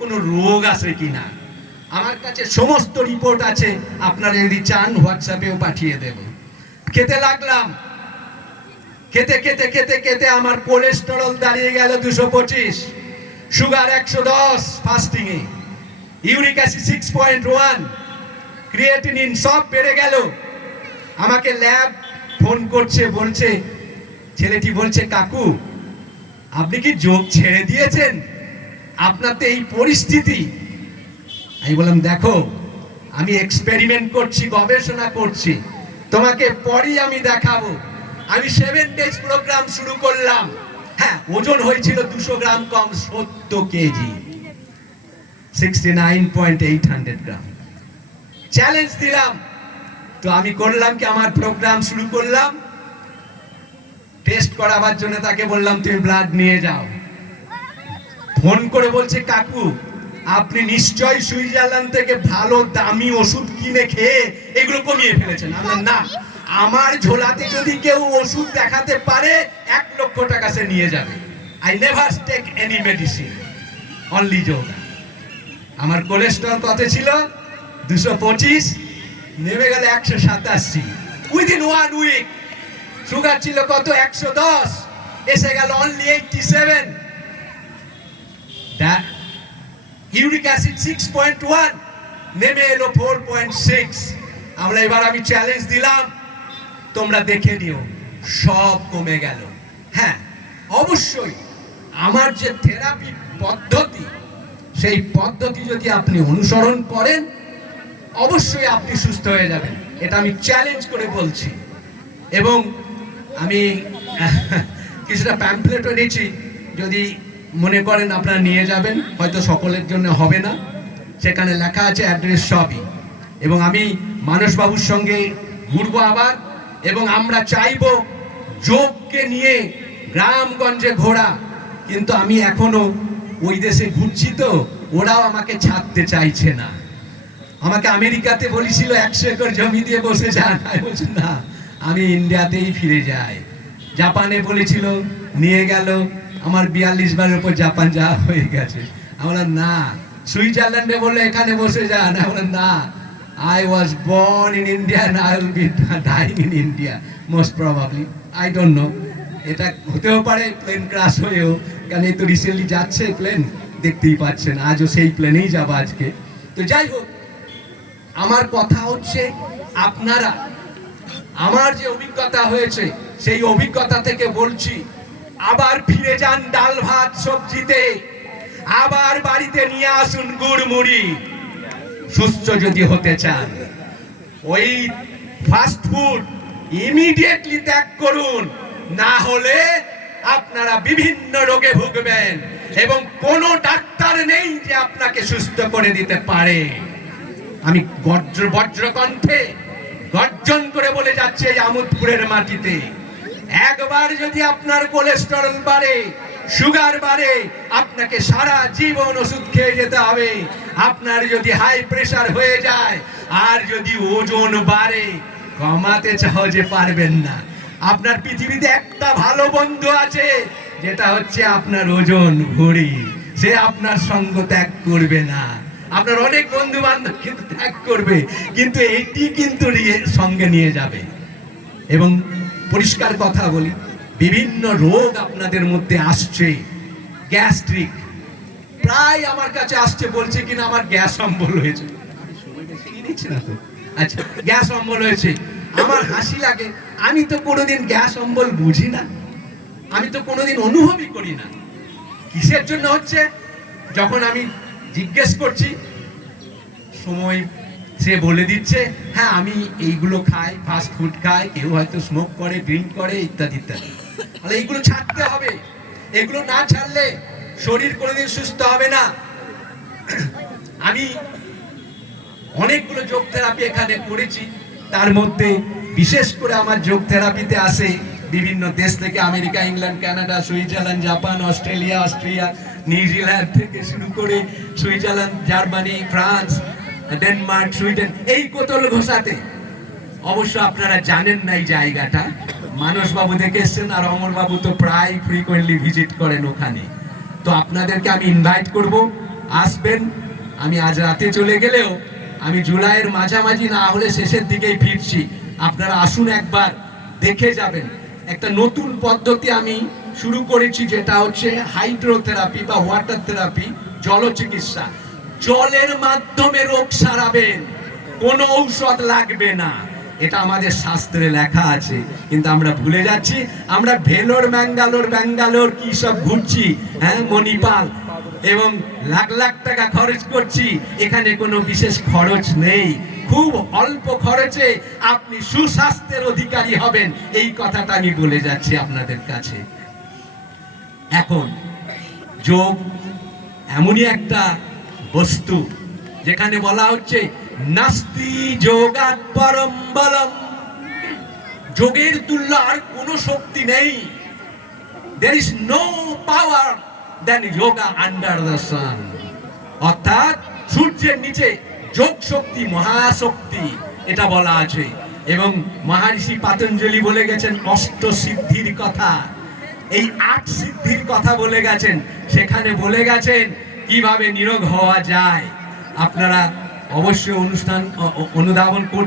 কোনো রোগ আছে কিনা। আমার কাছে সমস্ত রিপোর্ট আছে, আপনারা যদি চান হোয়াটসঅ্যাপেও পাঠিয়ে দেব। খেতে লাগলাম, খেতে খেতে খেতে খেতে আমার কোলেস্টেরল দাঁড়িয়ে গেল 225, সুগার 110 ফাস্টিং এ, ইউরিক অ্যাসিড 6.1, ক্রিয়েটিনিন সব বেড়ে গেল। আমাকে ল্যাব ফোন করছে, বলছে, ছেলেটি বলছে, কাকু আপনি কি যোগ ছেড়ে দিয়েছেন, আপনার তো এই পরিস্থিতি। আমি বললাম, দেখো আমি এক্সপেরিমেন্ট করছি, গবেষণা করছি, তোমাকে পরই আমি দেখাবো। আমি 7 ডেজ প্রোগ্রাম শুরু করলাম। হ্যাঁ, ওজন হয়েছিল 200 গ্রাম কম, 70 কেজি, 69.800 গ্রাম। চ্যালেঞ্জ দিলাম। তো আমি করলাম কি, আমার প্রোগ্রাম শুরু করলাম, টেস্ট করাবার জন্য তাকে বললাম তুমি ব্লাড নিয়ে যাও। ফোন করে বলছে, কাকু আপনি নিশ্চয়ই সুইজারল্যান্ড থেকে ভালো দামি ওষুধ কিনে খেয়ে এগুলো কমিয়ে ফেলেছেন। আমরা না, আমার ঝোলাতে যদি কেউ ওষুধ দেখাতে পারে 1 লক্ষ টাকা সে নিয়ে যাবে। I never take any medicine, only yoga. আমার কোলেস্টেরল কত ছিল? 225, নেমে গেল 187 উইদিন 1 উইক। সুগার ছিল কত? 110, এসে গেল অনলি 87। ইউরিক অ্যাসিড 6.1 নেমে এলো 4.6। আমি চ্যালেঞ্জ দিলাম, তোমরা দেখে নিও, সব কমে গেল। হ্যাঁ, অবশ্যই আমার যে থেরাপি পদ্ধতি, সেই পদ্ধতি যদি আপনি অনুসরণ করেন অবশ্যই আপনি সুস্থ হয়ে যাবেন, এটা আমি চ্যালেঞ্জ করে বলছি। এবং আমি কিছুটা প্যাম্পলেট এনেছি, যদি মনে করেন আপনারা নিয়ে যাবেন, হয়তো সকলের জন্য হবে না, সেখানে লেখা আছে অ্যাড্রেস সবই। এবং আমি মানসবাবুর সঙ্গে ঘুরবো আবার, এবং আমরা চাইবো যোগকে নিয়ে গ্রামগঞ্জে ঘোরা। কিন্তু আমি এখনো ওই দেশে ঘুরছি, তো ওরাও আমাকে ছাড়তে চাইছে না। আমাকে আমেরিকাতে বলেছিল 100 একর জমি দিয়ে বসে যান, আমি বলছি না, আমি ইন্ডিয়াতেই ফিরে যাই। জাপানে বলেছিল, নিয়ে গেল, আমার 42 বারের উপর জাপান যাওয়া হয়ে গেছে। আমরা না, সুইজারল্যান্ডে বললে এখানে বসে যান, আমরা না, I was born in India and I will be dying in India most probably, I don't know। এটা হতেও পারে প্লেন ক্রাশ হয়েও, কারণ এই তো রিসেন্টলি যাচ্ছে প্লেন, দেখতেই পাচ্ছেন, আজও সেই প্লেনেই যাবো আজকে। তো যাই হোক, আমার কথা হচ্ছে, আপনারা, আমার যে অভিজ্ঞতা হয়েছে সেই অভিজ্ঞতা থেকে বলছি, আবার ফিরে যান ডাল ভাত সবজিতে, আবার বাড়িতে নিয়ে আসুন গুড় মুড়ি। সুস্থ যদি হতে চান, ওই ফাস্ট ফুড ইমিডিয়েটলি ত্যাগ করুন, না হলে আপনারা বিভিন্ন রোগে ভুগবেন এবং কোনো ডাক্তার নেই যে আপনাকে সুস্থ করে দিতে পারে। আমি বজ্রকণ্ঠে গর্জন করে বলে যাচ্ছি এই আমোদপুরের মাটিতে, একবার যদি আপনার কোলেস্টেরল বাড়ে, সুগার বাড়ে, আপনাকে সারা জীবন ওষুধ খেয়ে যেতে হবে। আপনার যদি হাই প্রেসার হয়ে যায়, আর যদি ওজন বাড়ে, কমাতে সহজে পারবেন না। আপনার পৃথিবীতে একটা ভালো বন্ধু আছে, যেটা হচ্ছে আপনার ওজন ভুঁড়ি, সে আপনার সঙ্গ ত্যাগ করবে না। আপনার অনেক বন্ধু বান্ধব কিন্তু ত্যাগ করবে, কিন্তু এটি কিন্তু সঙ্গে নিয়ে যাবে। এবং পরিষ্কার কথা বলি, বিভিন্ন রোগ আপনাদের মধ্যে আসছে, গ্যাস্ট্রিক প্রায় আমার কাছে আসছে, বলছে কিনা আমার গ্যাস অম্বল হয়েছে। আচ্ছা, গ্যাস অম্বল হয়েছে। আমার হাসি লাগে, আমি তো কোনোদিন গ্যাস অম্বল বুঝি না, আমি তো কোনোদিন অনুভবই করি না কিসের জন্য হচ্ছে। যখন আমি জিজ্ঞেস করছি, সময় সে বলে দিচ্ছে, হ্যাঁ আমি এইগুলো খাই, ফাস্ট ফুড খাই, কেউ হয়তো স্মোক করে, ড্রিঙ্ক করে, ইত্যাদি ইত্যাদি। তাহলে এইগুলো ছাড়তে হবে, এগুলো না ছাড়লে শরীর কোনোদিন সুস্থ হবে না। আমি অনেকগুলো যোগ থেরাপি এখানে করেছি, তার মধ্যে বিশেষ করে আমার যোগ থেরাপিতে আসে বিভিন্ন দেশ থেকে, America, England, Canada, Switzerland, Japan, Australia, Austria, New Zealand থেকে শুরু করে Switzerland, Germany, France, Denmark, Sweden, এই কোতল ঘোষাতে। অবশ্য আপনারা জানেন না এই জায়গাটা, মানসবাবু দেখে এসছেন, আর অমরবাবু তো প্রায় ফ্রিকোয়েন্টলি ভিজিট করেন ওখানে। তো আপনাদেরকে আমি ইনভাইট করব, আসবেন। আমি আজ রাতে চলে গেলেও আমি জুলাইয়ের মাঝামাঝি না হলে শেষের দিকেই ফিরছি। আপনারা আসুন, একবার দেখে যাবেন। একটা নতুন পদ্ধতি আমি শুরু করেছি, যেটা হচ্ছে হাইড্রোথেরাপি বা ওয়াটার থেরাপি, জল চিকিৎসা। জলের মাধ্যমে রোগ সারাবেন, কোনো ঔষধ লাগবে না। এটা আমাদের শাস্ত্রে লেখা আছে, কিন্তু আমরা ভুলে যাচ্ছি। আমরা ভেলোর ব্যাঙ্গালোর কি সব ঘুরছি, হ্যাঁ, মণিপাল, এবং লাখ লাখ টাকা খরচ করছি। এখানে কোনো বিশেষ খরচ নেই। খুব অল্প খরচে আপনি সুস্বাস্থ্যের অধিকারী হবেন, এই কথাটা আমি বলে যাচ্ছি আপনাদের কাছে। এখন যোগ এমনই একটা বস্তু যেখানে বলা হচ্ছে নাস্তি যোগাৎ পরম বলম, যোগের তুল্য আর কোনো শক্তি নেই। there is no power than yoga under the sun, অর্থাৎ সূর্যের নিচে যোগ শক্তি মহাশক্তি, এটা বলা আছে। এবং মহর্ষি পাতঞ্জলি বলে গেছেন অষ্ট সিদ্ধির কথা, এই 8 সিদ্ধির কথা বলে গেছেন। সেখানে বলে গেছেন কিভাবে নিরোগ হওয়া যায়। আপনারা অবশ্যই অনুষ্ঠান অনুধাবন করতে